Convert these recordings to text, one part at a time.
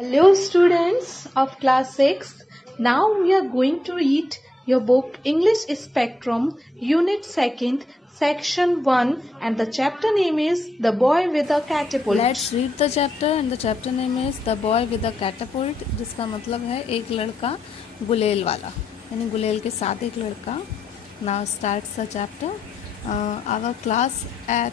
Hello, students of class 6. Now we are going to read your book English Spectrum, Unit 2nd, Section 1, and the chapter name is The Boy with a Catapult. Let's read the chapter and the chapter name is The Boy with a Catapult, जिसका मतलब है एक लड़का गुलेल वाला, यानी गुलेल के साथ एक लड़का. Now starts the chapter. Our class at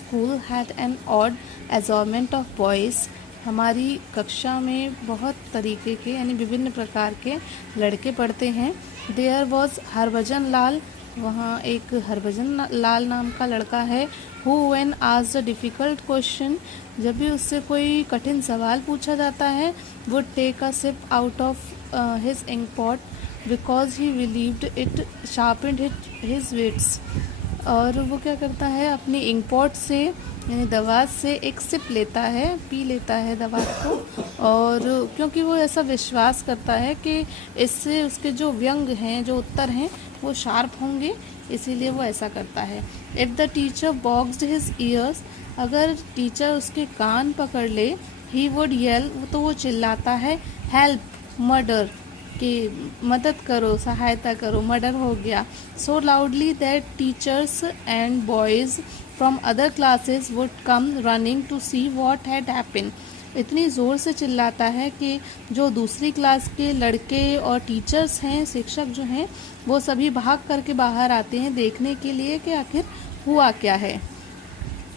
school had an odd assortment of boys. हमारी कक्षा में बहुत तरीके के यानी विभिन्न प्रकार के लड़के पढ़ते हैं. There was हरभजन लाल, वहाँ एक हरभजन लाल नाम का लड़का है. Who when asked a difficult question, जब भी उससे कोई कठिन सवाल पूछा जाता है, would take a sip out of his ink pot because he believed it sharpened his wits. और वो क्या करता है, अपनी इंक पॉट से यानी दवात से एक सिप लेता है, पी लेता है दवात को, और क्योंकि वो ऐसा विश्वास करता है कि इससे उसके जो व्यंग हैं, जो उत्तर हैं, वो शार्प होंगे, इसीलिए वो ऐसा करता है. If the teacher boxed his years, अगर टीचर उसके कान पकड़ ले, ही वुड येल, तो वो चिल्लाता है, हेल्प, मर्डर, कि मदद करो, सहायता करो, मर्डर हो गया. So loudly that teachers and boys from other classes would come running to see what had happened. इतनी ज़ोर से चिल्लाता है कि जो दूसरी क्लास के लड़के और टीचर्स हैं, शिक्षक जो हैं, वो सभी भाग करके बाहर आते हैं देखने के लिए कि आखिर हुआ क्या है.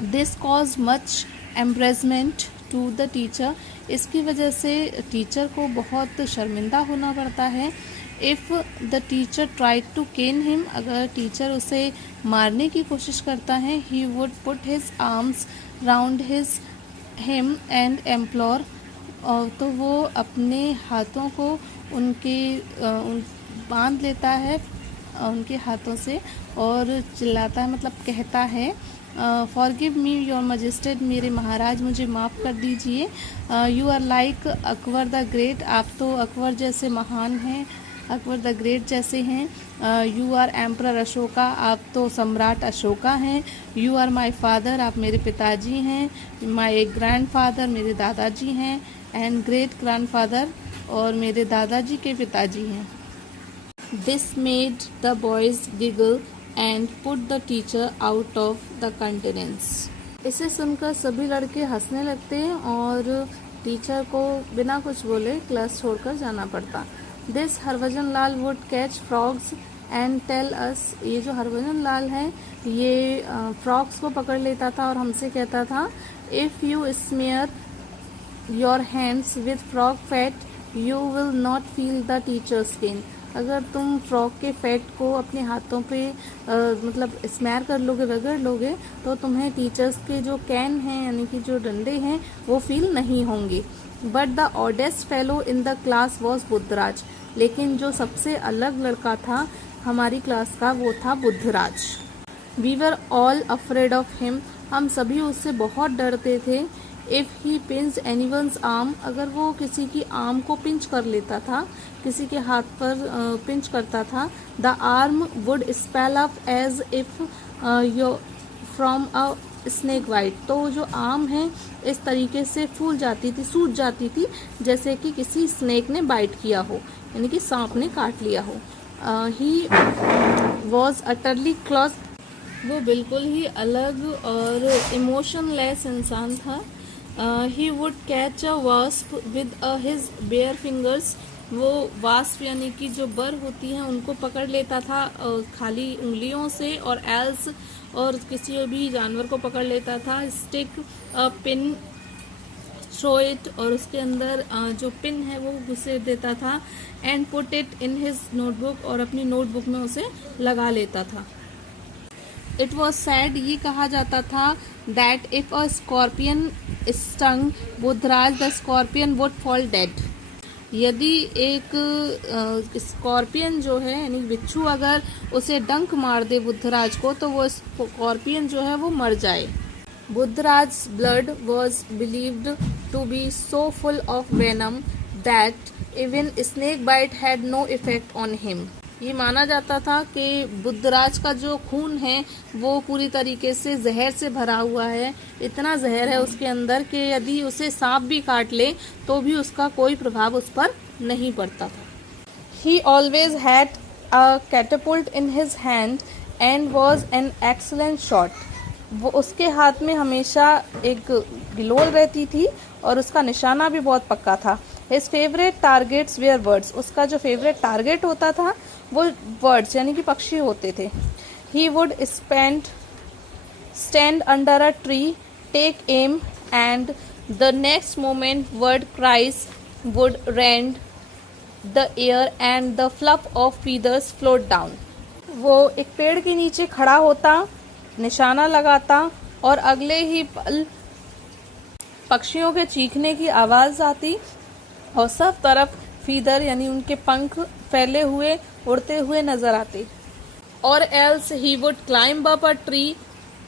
This cause much embarrassment to the teacher, इसकी वजह से टीचर को बहुत शर्मिंदा होना पड़ता है. If the teacher tried to cane him, अगर टीचर उसे मारने की कोशिश करता है, he would put his arms round him and implore, तो वो अपने हाथों को उनके बांध लेता है उनके हाथों से और चिल्लाता है, मतलब कहता है, फॉरगिव मी योर मजेस्टेड, मेरे महाराज मुझे माफ़ कर दीजिए. You are like Akbar the great, आप तो अकबर जैसे महान हैं, अकबर द ग्रेट जैसे हैं. यू आर एम्परर अशोका, आप तो सम्राट अशोका हैं. यू आर माई फादर, आप मेरे पिताजी हैं. माई ग्रैंड फादर, मेरे दादाजी हैं. एंड ग्रेट ग्रैंड फादर, और मेरे दादाजी के पिताजी हैं. This made the boys giggle and put the teacher out of the countenance. इसे सुनकर सभी लड़के हंसने लगते हैं और टीचर को बिना कुछ बोले क्लास छोड़कर जाना पड़ता. This Harbhajan Lal would catch frogs and tell us, ये जो हरभजन लाल है ये फ्रॉग्स को पकड़ लेता था और हमसे कहता था, if you smear your hands with frog fat you will not feel the teacher's pain. अगर तुम फ्रॉक के फैट को अपने हाथों पे मतलब स्मेयर कर लोगे, रगड़ लोगे, तो तुम्हें टीचर्स के जो कैन हैं यानी कि जो डंडे हैं वो फील नहीं होंगे. But the oddest fellow in the class was Buddhraj, लेकिन जो सबसे अलग लड़का था हमारी क्लास का वो था Buddhraj. We were all afraid of him, हम सभी उससे बहुत डरते थे. If he pinch anyone's arm, अगर वो किसी की आर्म को पिंच कर लेता था, किसी के हाथ पर पिंच करता था, the arm would swell up as if यो फ्रॉम अ स्नेक बाइट, तो जो आर्म है इस तरीके से फूल जाती थी, सूज जाती थी, जैसे कि किसी स्नेक ने बाइट किया हो, यानी कि सांप ने काट लिया हो. ही वॉज अटरली क्लॉज, वो बिल्कुल ही अलग और इमोशनलेस इंसान था. He would catch a wasp with his bare fingers, वो वास्प यानी कि जो बर होती हैं उनको पकड़ लेता था खाली उंगलियों से, और एल्स, और किसी भी जानवर को पकड़ लेता था. Stick a pin through it, और उसके अंदर जो पिन है वो घुसे देता था. And put it in his notebook, और अपनी नोटबुक में उसे लगा लेता था. इट वॉज सैड, ये कहा जाता था, that if a scorpion stung Buddhraj the scorpion would fall dead. यदि एक स्कॉर्पियन जो है यानी बिच्छू अगर उसे डंक मार दे बुद्धराज को, तो वो स्कॉर्पियन जो है वो मर जाए. Buddhraj blood was believed to be so full of venom that even snake bite had no effect on him, ये माना जाता था कि बुद्धराज का जो खून है वो पूरी तरीके से जहर से भरा हुआ है। इतना जहर है उसके अंदर कि यदि उसे सांप भी काट ले तो भी उसका कोई प्रभाव उस पर नहीं पड़ता था। He always had a catapult in his hand and was an excellent shot. वो उसके हाथ में हमेशा एक गिलोल रहती थी और उसका निशाना भी बहुत पक्का था। His favorite targets were birds. उसका जो फेवरेट टारगेट होता था वो बर्ड्स यानी कि पक्षी होते थे। He would stand under a tree, take aim, and the next moment bird cries would rend the air and the fluff of feathers float down. वो एक पेड़ के नीचे खड़ा होता, निशाना लगाता और अगले ही पल पक्षियों के चीखने की आवाज आती और सब तरफ फीदर यानी उनके पंख फैले हुए उड़ते हुए नजर आते। और else he would climb up a tree,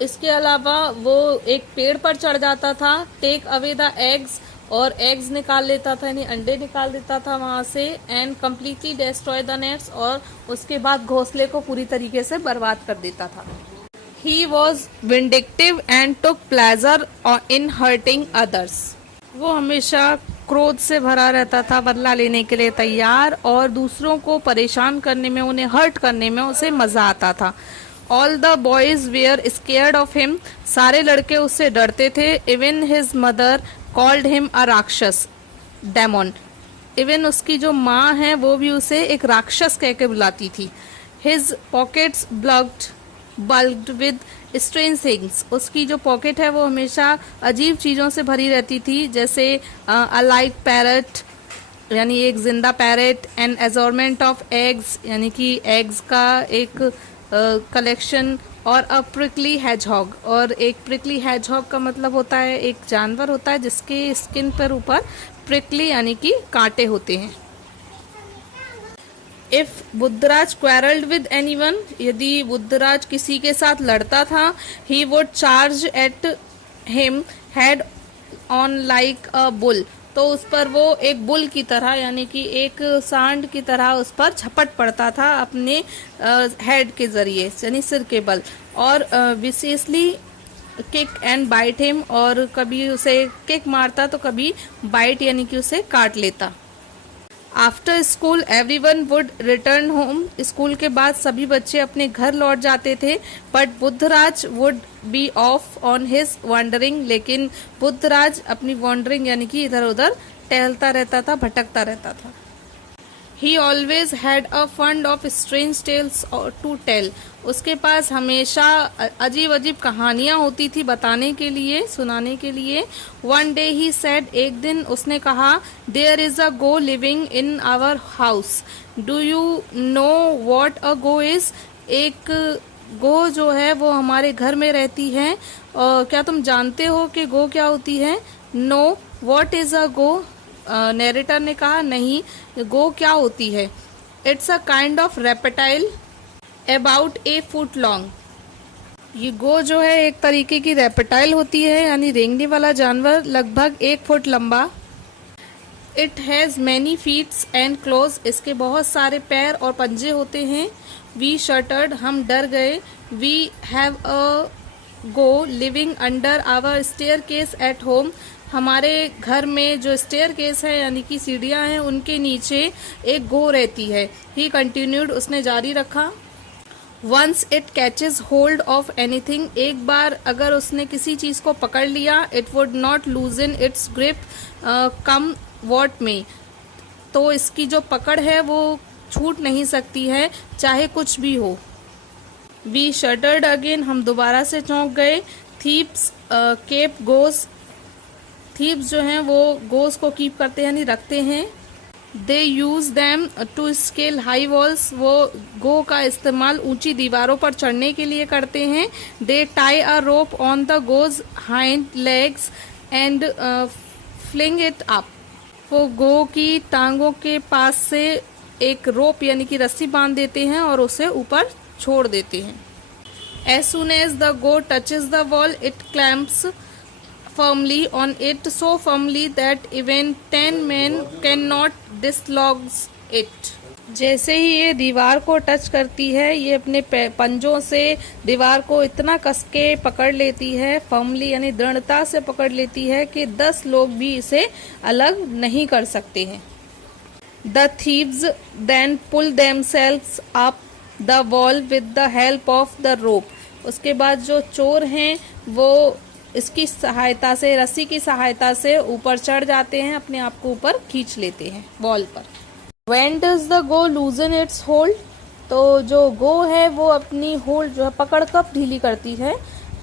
इसके अलावा वो एक पेड़ पर चढ़ जाता था, टेक अवे द एग्स, और एग्स निकाल लेता था यानी अंडे निकाल देता था वहां से, and completely destroy the nets, और उसके बाद घोंसले को पूरी तरीके से बर्बाद कर देता था। He was vindictive and took pleasure in hurting others. वो हमेशा क्रोध से भरा रहता था, बदला लेने के लिए तैयार, और दूसरों को परेशान करने में, उन्हें हर्ट करने में उसे मजा आता था। All the boys were scared of him, सारे लड़के उससे डरते थे। Even his mother called him a rakshasa demon, even उसकी जो माँ है वो भी उसे एक राक्षस कह के बुलाती थी। His pockets bulked with strange things, उसकी जो पॉकेट है वो हमेशा अजीब चीजों से भरी रहती थी, जैसे अ लाइव पैरट यानी एक जिंदा पैरट, एन एजोरमेंट ऑफ एग्स यानी कि एग्स का एक कलेक्शन, और अ प्रिकली हैजहॉग, और एक प्रिकली हैजहॉग का मतलब होता है एक जानवर होता है जिसके स्किन पर ऊपर प्रिकली यानी कि कांटे होते हैं। इफ बुद्धराज क्वेरल्ड विद एनीवन, यदि बुद्धराज किसी के साथ लड़ता था, he would charge at him head on like a bull, तो उस पर वो एक बुल की तरह यानी कि एक सांड की तरह उस पर झपट पड़ता था अपने हेड के जरिए यानी सिर के बल, और विशेषली किक एंड बाइट हिम, और कभी उसे किक मारता तो कभी बाइट यानी कि उसे काट लेता। After school everyone would return home, school के बाद सभी बच्चे अपने घर लौट जाते थे, but Buddhraj would be off on his wandering, लेकिन बुद्धराज अपनी वॉन्डरिंग यानी कि इधर उधर टहलता रहता था, भटकता रहता था। He always had a fund of strange tales to tell, उसके पास हमेशा अजीब अजीब कहानियां होती थी बताने के लिए, सुनाने के लिए। वन डे ही सेड, एक दिन उसने कहा, there is a goh living in our house, do you know what a goh is, एक गो जो है वो हमारे घर में रहती है, क्या तुम जानते हो कि गो क्या होती है? No, what is a goh, narrator ने कहा नहीं, गो क्या होती है? It's a kind of reptile about a foot long, ये गो जो है एक तरीके की रेप्टाइल होती है यानी रेंगने वाला जानवर, लगभग 1 फुट लंबा। It has many feats and close, इसके बहुत सारे पैर और पंजे होते हैं। वी शटर्ड, हम डर गए। We have a goh living under our staircase at home, हमारे घर में जो स्टेयर केस है यानी कि सीढ़ियां हैं उनके नीचे एक गो रहती है। ही कंटिन्यूड, उसने जारी रखा। Once it catches hold of anything, एक बार अगर उसने किसी चीज को पकड़ लिया, it would not loosen its grip come what may, तो इसकी जो पकड़ है वो छूट नहीं सकती है चाहे कुछ भी हो। वी शटर्ड अगेन, हम दोबारा से चौंक गए। थीप्स केप गोस, थीप्स जो हैं वो गोस को कीप करते हैं यानी रखते हैं। They use them to scale high walls, वो गो का इस्तेमाल ऊंची दीवारों पर चढ़ने के लिए करते हैं। They tie a rope on the goh's hind legs and fling it up, वो गो की टांगों के पास से एक रोप यानी कि रस्सी बांध देते हैं और उसे ऊपर छोड़ देते हैं। As soon as the go touches the wall, it clamps firmly on it, so firmly that even 10 men cannot dislodge it. जैसे ही ये दीवार को टच करती है, ये अपने पंजों से दीवार को इतना कस के पकड़ लेती है, फर्मली यानी दृढ़ता से पकड़ लेती है कि 10 लोग भी इसे अलग नहीं कर सकते हैं। The thieves then pull themselves up the wall with the help of the rope. उसके बाद जो चोर हैं वो इसकी सहायता से, रस्सी की सहायता से ऊपर चढ़ जाते हैं, अपने आप को ऊपर खींच लेते हैं वॉल पर। When does the go loosen its hold? तो जो गो है वो अपनी होल्ड जो है पकड़ कब ढीली करती है।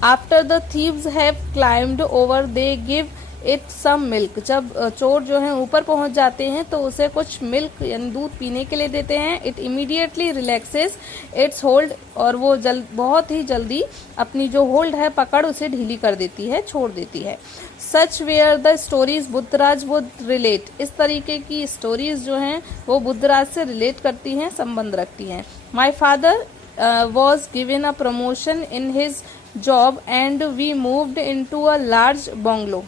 After the thieves have climbed over, they give it some milk. जब चोर जो है ऊपर पहुंच जाते हैं तो उसे कुछ मिल्क यानी दूध पीने के लिए देते हैं। It immediately relaxes its hold, और वो बहुत ही जल्दी अपनी जो होल्ड है पकड़ उसे ढीली कर देती है, छोड़ देती है। Such where the stories Buddhraj would relate. इस तरीके की स्टोरीज जो हैं वो बुद्धराज से रिलेट करती हैं, संबंध रखती हैं। My father was given a promotion in his job and we moved into a large bungalow.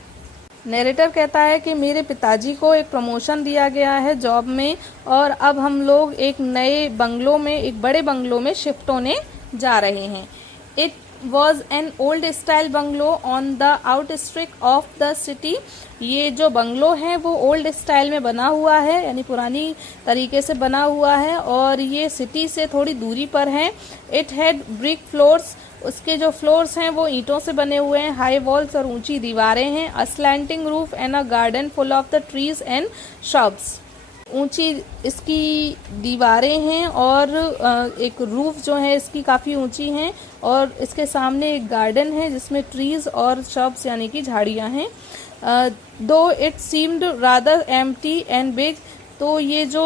Narrator कहता है कि मेरे पिताजी को एक प्रमोशन दिया गया है जॉब में, और अब हम लोग एक नए बंगलो में, एक बड़े बंगलो में शिफ्ट होने जा रहे हैं। It was an old style bungalow on the outskirts of the city। ये जो बंगलो है वो ओल्ड स्टाइल में बना हुआ है, यानी पुरानी तरीके से बना हुआ है, और ये सिटी से थोड़ी दूरी पर है। It had brick floors. उसके जो फ्लोर्स हैं वो ईंटों से बने हुए हैं। हाई वॉल्स और ऊंची दीवारें हैं। A slanting roof and a garden full of the trees and shrubs. ऊंची इसकी दीवारें हैं और एक रूफ जो है इसकी काफ़ी ऊंची हैं, और इसके सामने एक गार्डन है जिसमें ट्रीज और श्रब्स यानी कि झाड़ियां हैं। दो it seemed rather empty and big. तो ये जो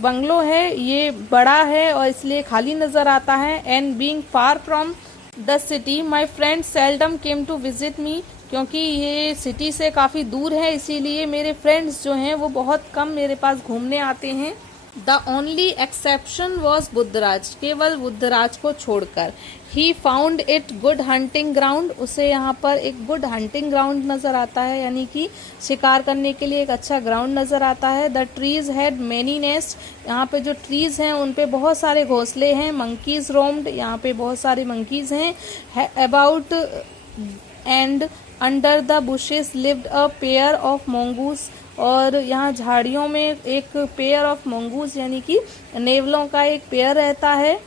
बंगलो है ये बड़ा है और इसलिए खाली नज़र आता है। And being far from the city my friend seldom came to visit me. क्योंकि ये सिटी से काफ़ी दूर है इसीलिए मेरे फ्रेंड्स जो हैं वो बहुत कम मेरे पास घूमने आते हैं। The only exception was Buddhraj. केवल बुद्धराज को छोड़कर। He found it good hunting ground. उसे यहाँ पर एक गुड हंटिंग ग्राउंड नज़र आता है, यानी कि शिकार करने के लिए एक अच्छा ग्राउंड नज़र आता है। The trees had many nest. यहाँ पे जो ट्रीज हैं उन पे बहुत सारे घोंसले हैं। Monkeys roamed. यहाँ पे बहुत सारे मंकीज हैं। About and under the bushes lived a pair of मोंगूस। और यहाँ झाड़ियों में एक पेयर ऑफ मोंगूस यानी कि नेवलों का एक पेयर रहता है।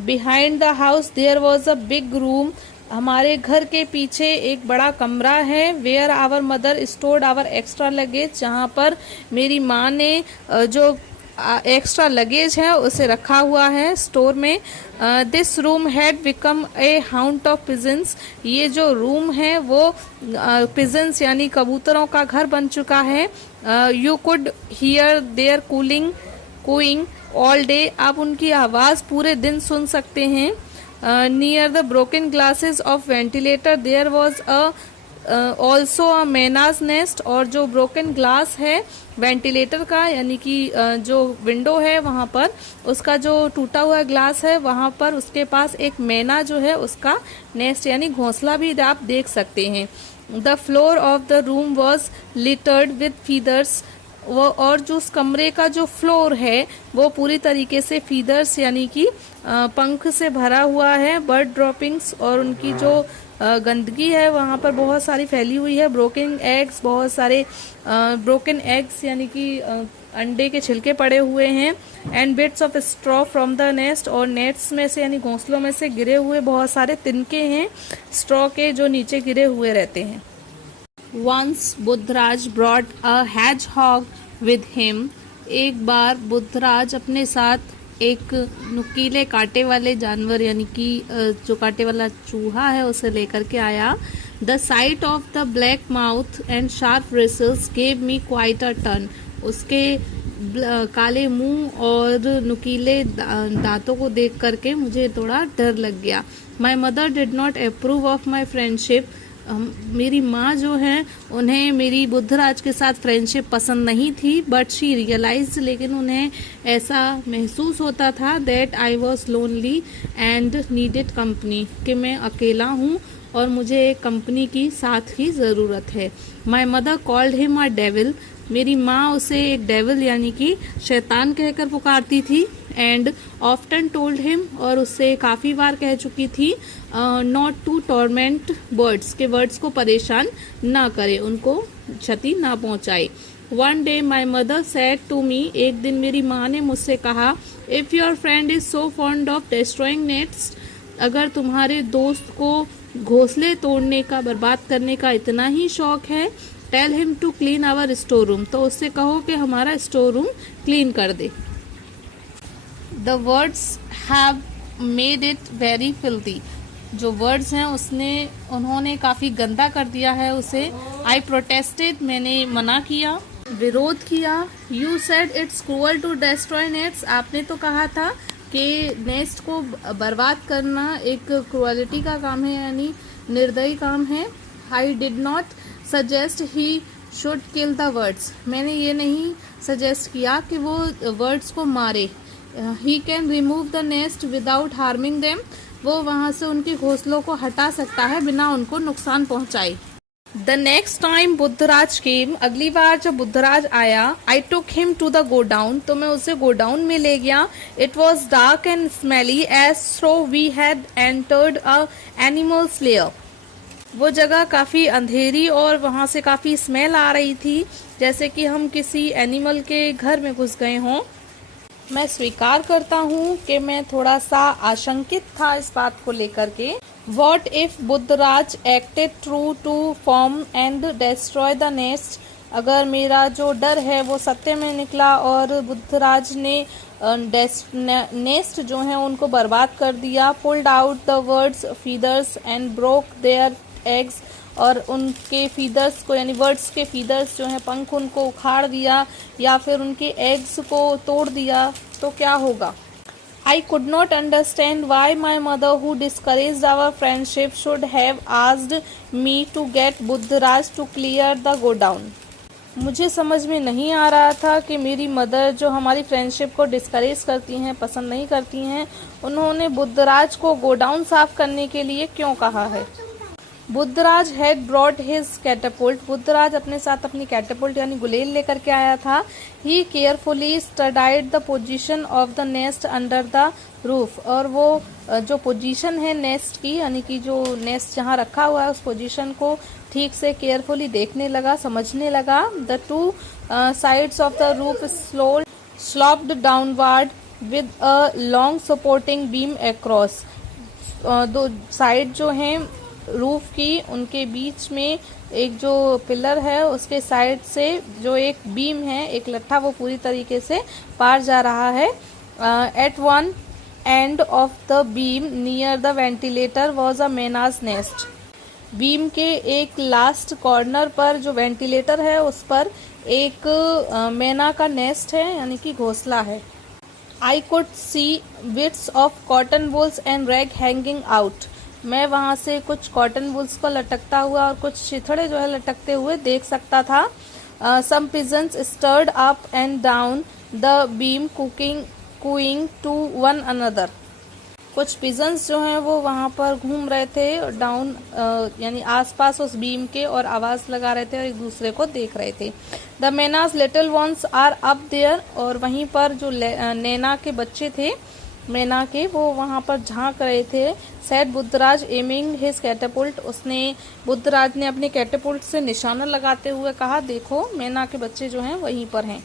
Behind the house there was a big room. हमारे घर के पीछे एक बड़ा कमरा है। Where our mother stored our extra luggage. जहाँ पर मेरी माँ ने जो एक्स्ट्रा लगेज है उसे रखा हुआ है स्टोर में। This room had become a haunt of pigeons. ये जो रूम है वो पिजन्स यानी कबूतरों का घर बन चुका है। You could hear there cooing all day. आप उनकी आवाज़ पूरे दिन सुन सकते हैं। Near the broken glasses of ventilator there was also a myna's nest. और जो ब्रोकन ग्लास है वेंटिलेटर का यानी कि जो विंडो है वहाँ पर उसका जो टूटा हुआ ग्लास है वहाँ पर उसके पास एक मैना जो है उसका नेस्ट यानी घोंसला भी आप देख सकते हैं। The floor of the room was littered with feathers. वो और जो उस कमरे का जो फ्लोर है वो पूरी तरीके से फीदर्स यानी कि पंख से भरा हुआ है। बर्ड ड्रॉपिंग्स और उनकी जो गंदगी है वहाँ पर बहुत सारी फैली हुई है। ब्रोकन एग्स, बहुत सारे ब्रोकन एग्स यानी कि अंडे के छिलके पड़े हुए हैं। And bits of straw from the nest. और नेट्स में से यानी घोंसलों में से गिरे हुए बहुत सारे तिनके हैं स्ट्रॉ के जो नीचे गिरे हुए रहते हैं। Once Buddhraj brought a hedgehog with him. एक बार बुद्धराज अपने साथ एक नुकीले कांटे वाले जानवर यानी कि जो कांटे वाला चूहा है उसे लेकर के आया। The site of the black mouth and sharp bristles gave me quite a turn. उसके काले मुंह और नुकीले दांतों को देख करके मुझे थोड़ा डर लग गया। My mother did not approve of my friendship. मेरी माँ जो हैं उन्हें मेरी बुद्धराज के साथ फ्रेंडशिप पसंद नहीं थी। बट शी रियलाइज, लेकिन उन्हें ऐसा महसूस होता था that I was lonely and needed company, कि मैं अकेला हूँ और मुझे एक कंपनी की साथ की ज़रूरत है। My mother called him a devil. मेरी माँ उसे एक डेविल यानी कि शैतान कहकर पुकारती थी। एंड ऑफ्टन टोल्ड हिम, और उससे काफ़ी बार कह चुकी थी, नॉट टू टॉर्मेंट बर्ड्स, के वर्ड्स को परेशान ना करे, उनको क्षति ना पहुंचाए। One day my mother said to me, एक दिन मेरी माँ ने मुझसे कहा, if your friend is so fond of destroying nests, अगर तुम्हारे दोस्त को घोंसले तोड़ने का, बर्बाद करने का इतना ही शौक है, tell him to clean our store room, तो उससे कहो कि हमारा स्टोर रूम क्लीन कर दे। The words have made it very filthy, जो वर्ड्स हैं उन्होंने काफ़ी गंदा कर दिया है उसे। आई प्रोटेस्टेड, मैंने मना किया, विरोध किया। You said it's cruel to destroy nests, आपने तो कहा था कि नेस्ट को बर्बाद करना एक क्रूअलिटी का काम है, यानी निर्दयी काम है। आई did not suggest he should kill the words, मैंने ये नहीं सजेस्ट किया कि वो वर्ड्स को मारे। He can remove the nest without harming them, वो वहाँ से उनके घोंसलों को हटा सकता है बिना उनको नुकसान पहुँचाए। The next time Buddhraj came, अगली बार जब बुद्धराज आया, I took him to the godown, तो मैं उसे गोडाउन में ले गया। It was dark and smelly as so we had entered a animal slayer, वो जगह काफ़ी अंधेरी और वहाँ से काफ़ी स्मेल आ रही थी, जैसे कि हम किसी एनिमल के घर में घुस गए हों। मैं स्वीकार करता हूँ कि मैं थोड़ा सा आशंकित था इस बात को लेकर के। What if Buddhraj acted true to form and destroy the nest, अगर मेरा जो डर है वो सत्य में निकला और बुद्धराज ने नेस्ट जो है उनको बर्बाद कर दिया। Pulled out the words feathers and broke their eggs, और उनके फीदर्स को यानी वर्ड्स के फीदर्स जो हैं पंख, उनको उखाड़ दिया या फिर उनके एग्स को तोड़ दिया, तो क्या होगा। I could not understand why my mother, who discouraged our friendship, should have asked me to get Buddhraj to clear the godown. मुझे समझ में नहीं आ रहा था कि मेरी मदर, जो हमारी फ्रेंडशिप को डिस्करेज करती हैं, पसंद नहीं करती हैं, उन्होंने बुद्धराज को गोडाउन साफ करने के लिए क्यों कहा है। Buddhraj had brought his catapult, Buddhraj अपने साथ अपनी कैटापुल्ट यानी गुलेल लेकर के आया था। He carefully studied the position of the nest under the roof, और वो जो पोजीशन है नेस्ट की, यानी कि जो नेस्ट जहाँ रखा हुआ है उस पोजीशन को ठीक से केयरफुली देखने लगा, समझने लगा। The two sides of the roof sloped downward with a long supporting beam across, दो साइड जो हैं रूफ की, उनके बीच में एक जो पिलर है उसके साइड से जो एक बीम है, एक लट्ठा, वो पूरी तरीके से पार जा रहा है। At one end of the beam near the ventilator was a myna's nest, beam के एक लास्ट कॉर्नर पर जो वेंटिलेटर है उस पर एक मैना का नेस्ट है, यानी कि घोंसला है। I could see bits of cotton wools and rag hanging out, मैं वहाँ से कुछ कॉटन वूल्स को लटकता हुआ और कुछ चिथड़े जो है लटकते हुए देख सकता था। Some pigeons stirred up and down the beam cooing to one another, कुछ पिजन्स जो हैं वो वहाँ पर घूम रहे थे डाउन यानी आसपास उस बीम के, और आवाज़ लगा रहे थे और एक दूसरे को देख रहे थे। The myna's little ones are up there, और वहीं पर जो नैना के बच्चे थे मैना के, वो वहाँ पर झांक रहे थे। Said Buddhraj aiming his catapult, उसने बुद्धराज ने अपने कैटापुल्ट से निशाना लगाते हुए कहा, देखो मैना के बच्चे जो हैं वहीं पर हैं।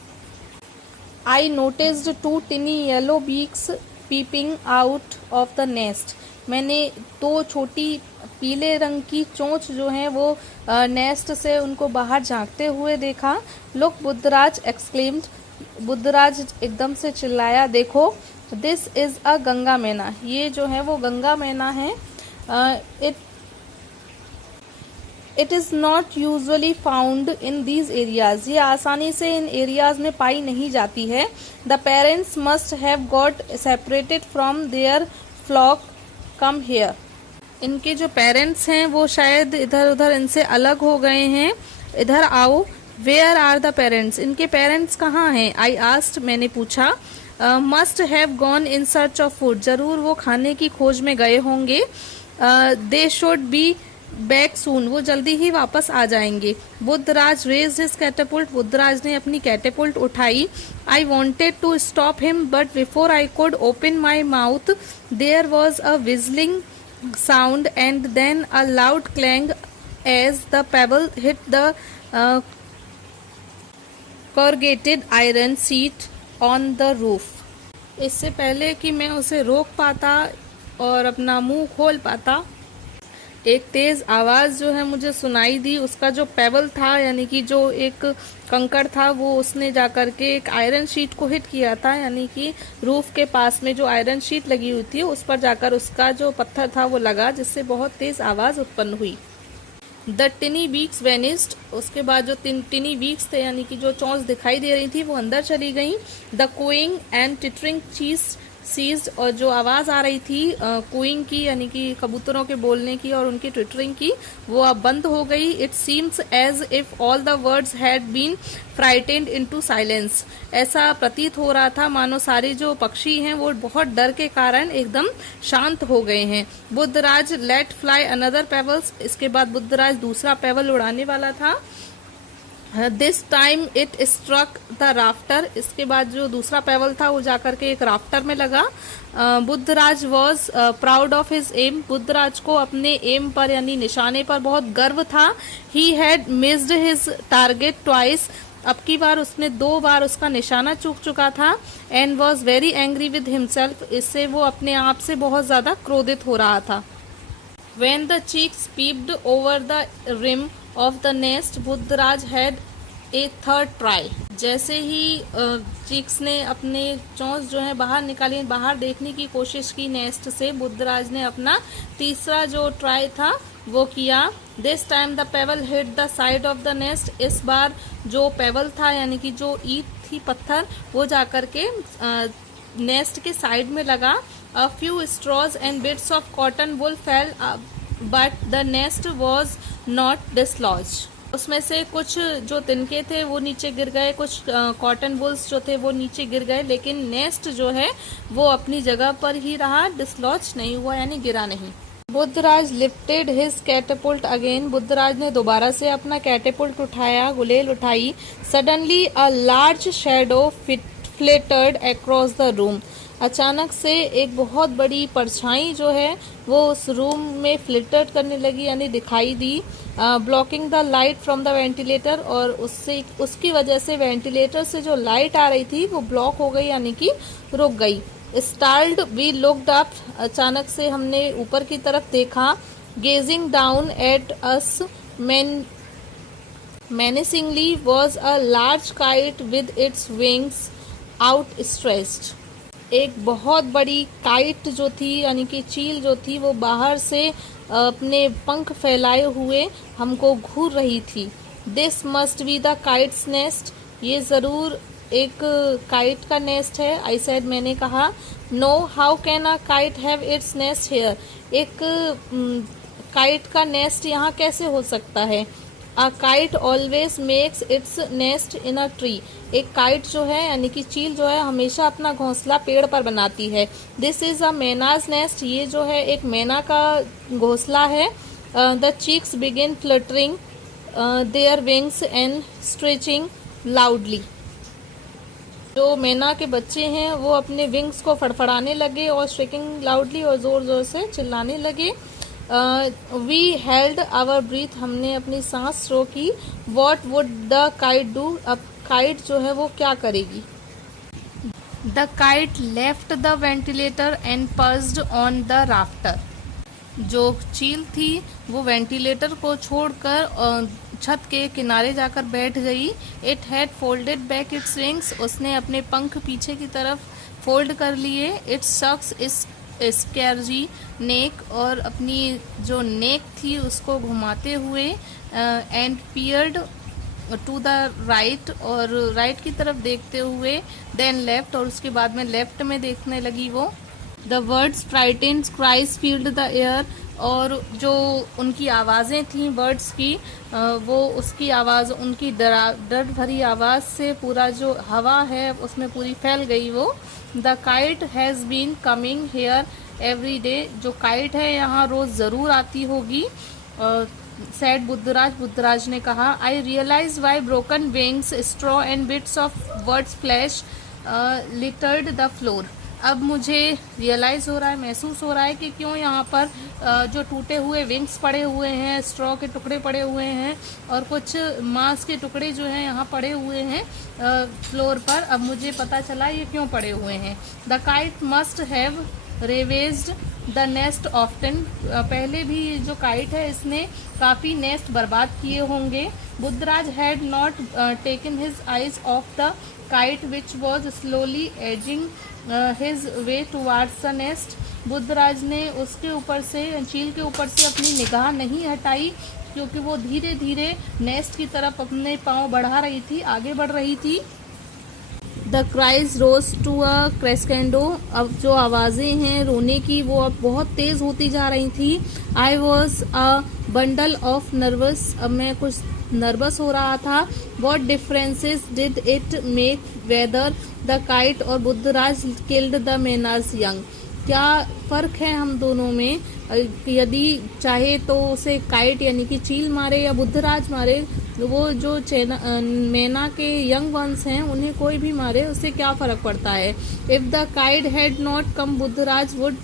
I noticed two tiny yellow beaks peeping out of the nest, मैंने दो छोटी पीले रंग की चोंच जो हैं वो नेस्ट से उनको बाहर झांकते हुए देखा। लुक बुद्धराज एक्सक्लेम्ड, बुद्धराज एकदम से चिल्लाया, देखो। दिस इज़ अ गंगा मैना, ये जो है वो गंगा मैना है। It is not usually found in these areas, ये आसानी से इन एरियाज में पाई नहीं जाती है। The parents must have got separated from their flock, come here, इनके जो पेरेंट्स हैं वो शायद इधर उधर इनसे अलग हो गए हैं, इधर आओ। वेयर आर द पेरेंट्स, इनके पेरेंट्स कहाँ हैं। आई आस्क्ड, मैंने पूछा। Must have gone in search of food, जरूर वो खाने की खोज में गए होंगे। They should be back soon, वो जल्दी ही वापस आ जाएंगे। Buddhraj raised his catapult, Buddhraj ने अपनी कैटेपुल्ट उठाई। I wanted to stop him but before I could open my mouth there was a whistling sound and then a loud clang as the pebble hit the corrugated iron sheet on the roof। इससे पहले कि मैं उसे रोक पाता और अपना मुंह खोल पाता, एक तेज आवाज जो है मुझे सुनाई दी। उसका जो पेबल था यानी कि जो एक कंकड़ था वो उसने जाकर के एक आयरन शीट को हिट किया था, यानी कि रूफ के पास में जो आयरन शीट लगी हुई थी उस पर जाकर उसका जो पत्थर था वो लगा, जिससे बहुत तेज आवाज उत्पन्न हुई। द टिनी बीक्स वेनिस्ड, उसके बाद जो टिनी बीक्स थे यानी कि जो चोंच दिखाई दे रही थी वो अंदर चली गई। द कोइंग एंड टिटरिंग चीज सीज्ड, और जो आवाज आ रही थी कोइंग की यानी कि कबूतरों के बोलने की और उनकी ट्विटरिंग की, वो अब बंद हो गई। It seems as if all the words had been frightened into silence, ऐसा प्रतीत हो रहा था मानो सारे जो पक्षी हैं वो बहुत डर के कारण एकदम शांत हो गए हैं। Buddhraj let fly another pebbles, इसके बाद बुद्धराज दूसरा पेबल उड़ाने वाला था। This time it struck the rafter, इसके बाद जो दूसरा पेबल था वो जाकर के एक राफ्टर में लगा। Buddhraj was proud of his aim, Buddhraj को अपने एम पर यानी निशाने पर बहुत गर्व था। He had missed his target twice, अब की बार उसने 2 बार उसका निशाना चूक चुका था। And was very angry with himself, इससे वो अपने आप से बहुत ज्यादा क्रोधित हो रहा था। When the cheeks peeped over the rim of the nest, Buddhraj had a third try। जैसे ही चीक्स ने अपने चोंच जो है बाहर निकाली, बाहर देखने की कोशिश की नेस्ट से, बुद्धराज ने अपना तीसरा जो ट्राई था वो किया। This time the pebble hit the side of the nest, इस बार जो पेबल था यानी कि जो ईंट थी, पत्थर, वो जाकर के नेस्ट के साइड में लगा। A few straws and bits of cotton wool fell, but the nest was not dislodged। उसमें से कुछ जो तिनके थे वो नीचे गिर गए, कुछ कॉटन वुल्स जो थे वो नीचे गिर गए, लेकिन नेस्ट जो है वो अपनी जगह पर ही रहा, डिसलॉज नहीं हुआ यानी गिरा नहीं। Buddhraj lifted his catapult again, Buddhraj ने दोबारा से अपना कैटेपुल्ट उठाया, गुलेल उठाई। Suddenly a large shadow flittered across the room, अचानक से एक बहुत बड़ी परछाई जो है वो उस रूम में फ्लिटर्ड करने लगी यानी दिखाई दी। Blocking the light from the ventilator, और उससे उसकी वजह से वेंटिलेटर से जो लाइट आ रही थी वो ब्लॉक हो गई यानी कि रुक गई। स्टार्ल्ड वी लुक्ड अप, अचानक से हमने ऊपर की तरफ देखा। Gazing down at us menacingly was a large kite with its wings outstretched, एक बहुत बड़ी काइट जो थी यानी कि चील जो थी वो बाहर से अपने पंख फैलाए हुए हमको घूर रही थी। This must be the kites nest, ये जरूर एक काइट का नेस्ट है। आई सेड, मैंने कहा। No, how can a kite have its nest here, एक काइट का नेस्ट यहाँ कैसे हो सकता है। A kite always makes its nest in a tree, एक काइट जो है यानी कि चील जो है हमेशा अपना घोंसला पेड़ पर बनाती है। This is a myna's nest, ये जो है एक मैना का घोंसला है। The cheeks begin fluttering their wings and stretching loudly, जो मैना के बच्चे हैं वो अपने विंग्स को फड़फड़ाने लगे और स्ट्रेकिंग लाउडली और जोर जोर से चिल्लाने लगे। वी हेल्ड आवर ब्रीथ, हमने अपनी सांस रोकी। What would the kite do, अब काइट जो है वो क्या करेगी। The kite left the ventilator and pursued on the rafter, जो चील थी वो वेंटिलेटर को छोड़कर छत के किनारे जाकर बैठ गई। It had folded back its wings, उसने अपने पंख पीछे की तरफ फोल्ड कर लिए। इट सक्स इस स्कैर्जी नेक, और अपनी जो नेक थी उसको घुमाते हुए। And peered to the right, और राइट की तरफ देखते हुए। देन लेफ्ट, और उसके बाद में लेफ्ट में देखने लगी वो। The words frightened cries field the air, और जो उनकी आवाज़ें थीं बर्ड्स की, वो उसकी आवाज़, उनकी डर भरी आवाज़ से पूरा जो हवा है उसमें पूरी फैल गई वो। The kite has been coming here every day, जो काइट है यहाँ रोज़ ज़रूर आती होगी। सैड बुद्धराज, बुद्धराज ने कहा, I realise why broken wings, straw and bits of birds flesh littered the floor. अब मुझे रियलाइज़ हो रहा है, महसूस हो रहा है कि क्यों यहाँ पर जो टूटे हुए विंग्स पड़े हुए हैं, स्ट्रॉ के टुकड़े पड़े हुए हैं और कुछ मांस के टुकड़े जो हैं यहाँ पड़े हुए हैं फ्लोर पर। अब मुझे पता चला ये क्यों पड़े हुए हैं। The kite must have ravaged the nest often. पहले भी जो काइट है इसने काफ़ी नेस्ट बर्बाद किए होंगे। Buddhraj had not taken his eyes of the kite which was slowly ageing his way towards the nest. Buddhraj ने उसके ऊपर से, चील के ऊपर से अपनी निगाह नहीं हटाई क्योंकि वो धीरे धीरे नेस्ट की तरफ अपने पांव बढ़ा रही थी, आगे बढ़ रही थी। The cries rose to a crescendo. अब जो आवाज़ें हैं रोने की वो अब बहुत तेज़ होती जा रही थी। I was a bundle of nervous. अब मैं कुछ नर्वस हो रहा था। What differences did it make whether the kite or Buddhraj killed the myna's young. क्या फ़र्क है हम दोनों में, यदि चाहे तो उसे काइट यानी कि चील मारे या बुद्धराज मारे, वो जो मेना के यंग वंस हैं उन्हें कोई भी मारे, उससे क्या फ़र्क पड़ता है। If the kite had not come Buddhraj would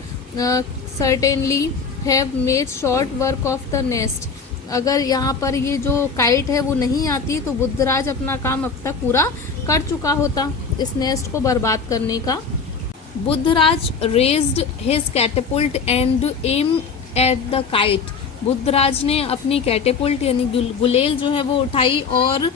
certainly have made short work of the nest. अगर यहाँ पर ये जो काइट है वो नहीं आती तो बुद्धराज अपना काम अब तक पूरा कर चुका होता इस नेस्ट को बर्बाद करने का। Buddhraj raised his catapult and aim at the kite. Buddhraj ने अपनी कैटेपुल्ट यानी गुलेल जो है वो उठाई और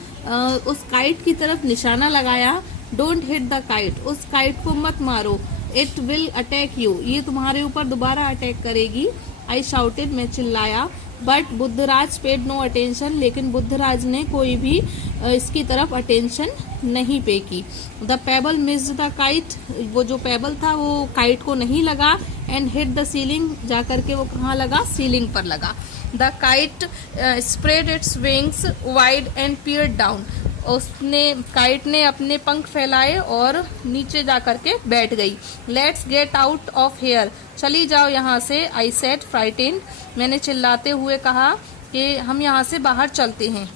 उस काइट की तरफ निशाना लगाया। डोंट हिट द काइट, उस काइट को मत मारो। इट विल अटैक यू, ये तुम्हारे ऊपर दोबारा अटैक करेगी। आई शाउटेड, मैं चिल्लाया। But Buddhraj paid no attention, लेकिन बुद्धराज ने कोई भी इसकी तरफ अटेंशन नहीं पे की। The payable missed the kite, वो जो पेबल था वो काइट को नहीं लगा। एंड हिट द सीलिंग, जाकर के वो कहाँ लगा, सीलिंग पर लगा। The kite spread its wings wide and peered down. Kite ने अपने पंख फैलाए और नीचे जाकर के बैठ गई। Let's get out of here, चली जाओ यहाँ से। आई सेड फ्राइटेंड, मैंने चिल्लाते हुए कहा कि हम यहाँ से बाहर चलते हैं।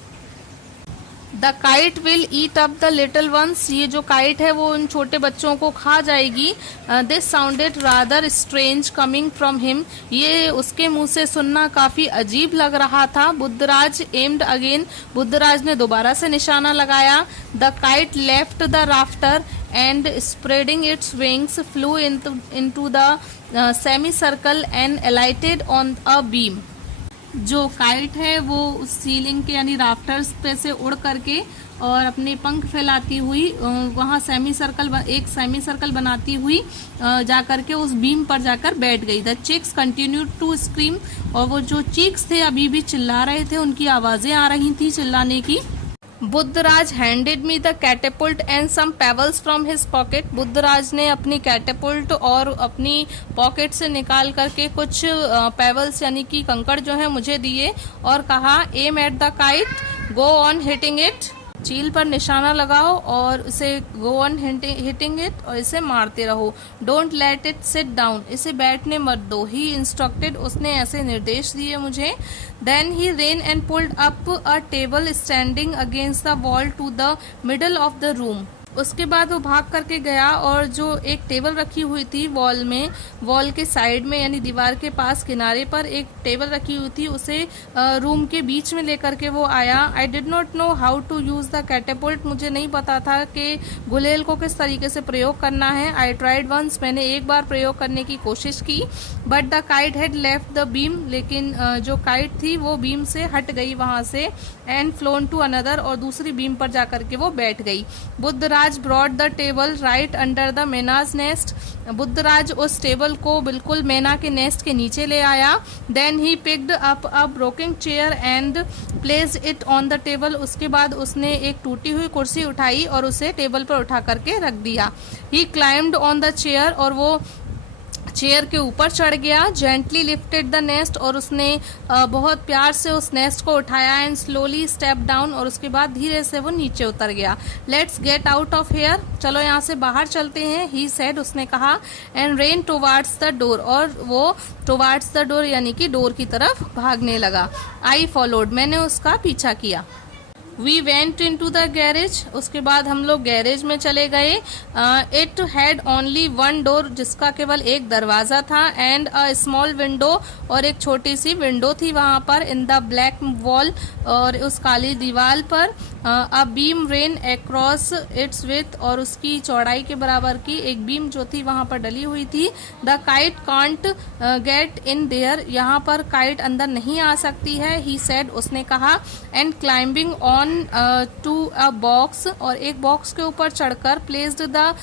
The kite will eat up the little ones, ये जो काइट है वो उन छोटे बच्चों को खा जाएगी। This sounded rather strange coming from him, ये उसके मुंह से सुनना काफी अजीब लग रहा था। बुद्धराज एम्ड अगेन, बुद्धराज ने दोबारा से निशाना लगाया। The kite left the rafter and spreading its wings flu into the semi circle and अलाइटेड on a beam. जो काइट है वो उस सीलिंग के यानी राफ्टर्स पे से उड़ करके और अपने पंख फैलाती हुई वहाँ एक सेमी सर्कल बनाती हुई जाकर के उस बीम पर जाकर बैठ गई। The chicks continued to scream, और वो जो चिक्स थे अभी भी चिल्ला रहे थे, उनकी आवाज़ें आ रही थी चिल्लाने की। Buddhraj handed me the catapult and some pebbles from his pocket. Buddhraj ने अपनी कैटेपुल्ट और अपनी पॉकेट से निकाल करके कुछ पेबल्स यानी कि कंकड़ जो है मुझे दिए और कहा, aim at the kite, go on hitting it, चील पर निशाना लगाओ और इसे गो ऑन हिटिंग इट, और इसे मारते रहो। Don't let it sit down, इसे बैठने मत दो। ही इंस्ट्रक्टेड, उसने ऐसे निर्देश दिए मुझे। Then he ran and pulled up a table standing against the wall to the middle of the room. उसके बाद वो भाग करके गया और जो एक टेबल रखी हुई थी वॉल के साइड में यानी दीवार के पास किनारे पर एक टेबल रखी हुई थी, उसे रूम के बीच में लेकर के वो आया। I did not know how to use the catapult, मुझे नहीं पता था कि गुलेल को किस तरीके से प्रयोग करना है। आई ट्राइड वंस, मैंने एक बार प्रयोग करने की कोशिश की। But the kite had left the beam, लेकिन जो काइट थी वो बीम से हट गई वहां से। एंड फ्लोन टू अनदर, और दूसरी बीम पर जाकर के वो बैठ गई। Buddhraj brought the table right under the mynah's nest, Buddhraj उस टेबल को बिल्कुल मेना के नेस्ट के नीचे ले आया। Then he picked up a broken chair and placed it on the table, उसके बाद उसने एक टूटी हुई कुर्सी उठाई और उसे टेबल पर उठा करके रख दिया। ही क्लाइम्ड ऑन द चेयर, और वो चेयर के ऊपर चढ़ गया, जेंटली लिफ्टेड द नेस्ट, और उसने बहुत प्यार से उस नेस्ट को उठाया, एंड स्लोली स्टेप डाउन, और उसके बाद धीरे से वो नीचे उतर गया। Let's get out of here, चलो यहाँ से बाहर चलते हैं, ही सेड, उसने कहा, and rain towards the door, और वो टुवार्ड्स द डोर यानी कि डोर की तरफ भागने लगा। आई फॉलोड, मैंने उसका पीछा किया। We went into the garage, उसके बाद हम लोग गैरेज में चले गए। It had only one door, जिसका केवल एक दरवाजा था, एंड अ स्मॉल विंडो, और एक छोटी सी विंडो थी वहां पर, इन द ब्लैक वॉल, और उस काली दीवार पर। A beam rain across its with, और उसकी चौड़ाई के बराबर की एक बीम जो थी वहां पर डली हुई थी। The kite can't get in their, यहाँ पर काइट अंदर नहीं आ सकती है, ही सेड, उसने कहा, and climbing on to a box, और एक बॉक्स के ऊपर चढ़कर placed the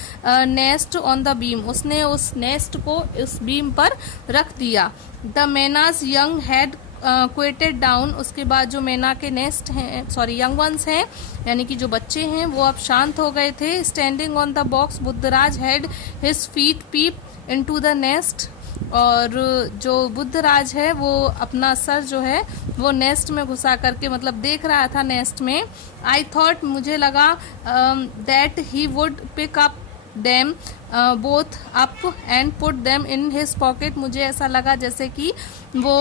nest on the beam, उसने उस नेस्ट को उस बीम पर रख दिया। The mynah's young had quieted down, उसके बाद जो मैना के नेस्ट हैं, सॉरी यंग वंस हैं, यानी कि जो बच्चे हैं वो अब शांत हो गए थे। Standing on the box, Buddhraj had his feet peep into the nest, और जो बुद्धराज है वो अपना सर जो है वो नेस्ट में घुसा करके मतलब देख रहा था नेस्ट में। आई थॉट, मुझे लगा, that he would pick up them both up and put them in his pocket, मुझे ऐसा लगा जैसे कि वो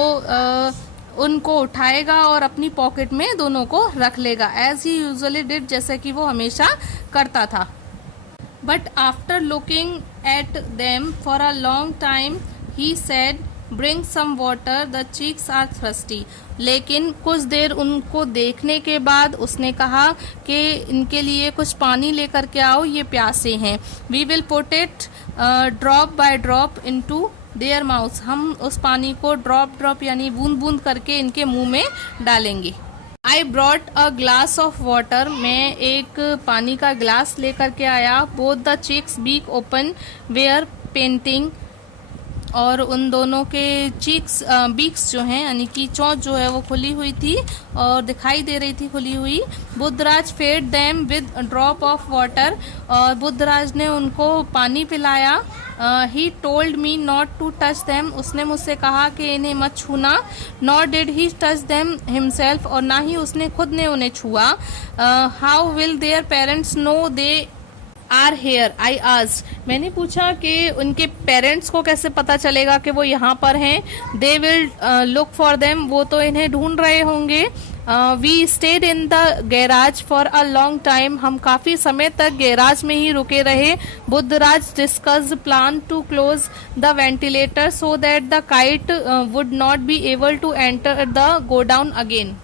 उनको उठाएगा और अपनी पॉकेट में दोनों को रख लेगा, एज ही यूजुअली डिड, जैसे कि वो हमेशा करता था। But after looking at them for a long time, he said, bring some water, the chicks are thirsty, लेकिन कुछ देर उनको देखने के बाद उसने कहा कि इनके लिए कुछ पानी लेकर के आओ, ये प्यासे हैं। We will put it drop by drop into their mouth, हम उस पानी को ड्रॉप ड्रॉप यानी बूंद बूंद करके इनके मुंह में डालेंगे। I brought a glass of water, मैं एक पानी का ग्लास लेकर के आया। Both the chicks beak open were panting, और उन दोनों के चीक्स बीक्स जो हैं यानी कि चोंच जो है वो खुली हुई थी और दिखाई दे रही थी खुली हुई। Buddhraj fed them with drop of water, और बुद्धराज ने उनको पानी पिलाया। He told me not to touch them, उसने मुझसे कहा कि इन्हें मत छूना। Not did he touch them himself, और ना ही उसने खुद ने उन्हें छुआ। How will their parents know they are here, I asked, मैंने पूछा कि उनके पेरेंट्स को कैसे पता चलेगा कि वो यहाँ पर हैं। They will look for them, वो तो इन्हें ढूंढ रहे होंगे। We stayed in the garage for a long time, हम काफी समय तक गैराज में ही रुके रहे। Buddhraj discuss plan to close the ventilator so that the kite would not be able to enter the godown again,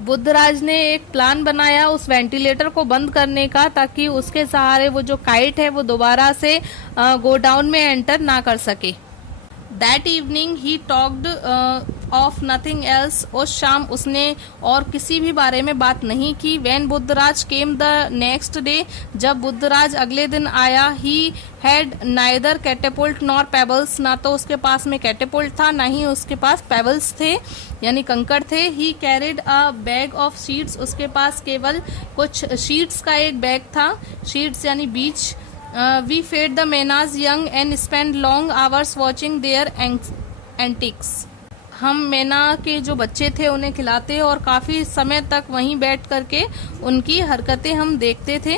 Buddhraj ने एक प्लान बनाया उस वेंटिलेटर को बंद करने का, ताकि उसके सहारे वो जो काइट है वो दोबारा से गोडाउन में एंटर ना कर सके। That evening he talked of nothing else, उस शाम उसने और किसी भी बारे में बात नहीं की। When Buddhraj came the next day, जब बुद्धराज अगले दिन आया, he had neither catapult nor pebbles, ना तो उसके पास में कैटेपुल्ट था ना ही उसके पास पेबल्स थे यानी कंकड़ थे। ही carried a bag of sheets, उसके पास केवल कुछ शीट्स का एक बैग था, शीट्स यानी बीच। We fed the myna's young and spend long hours watching their antics, हम मैना के जो बच्चे थे उन्हें खिलाते और काफी समय तक वहीं बैठ करके उनकी हरकतें हम देखते थे।